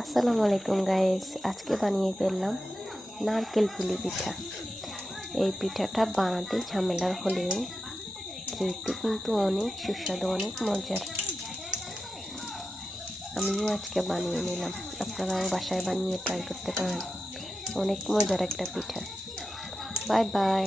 আসসালামু আলাইকুম গাইস, আজকে বানিয়ে ফেললাম নারকেল পুলি পিঠা। এই পিঠাটা বানাতে ঝামেলার হলেও খেতে কিন্তু অনেক সুস্বাদু, অনেক মজার। আমিও আজকে বানিয়ে নিলাম, আপনারাও বাসায় বানিয়ে ট্রাই করতে পারেন। অনেক মজার একটা পিঠা। Bye bye.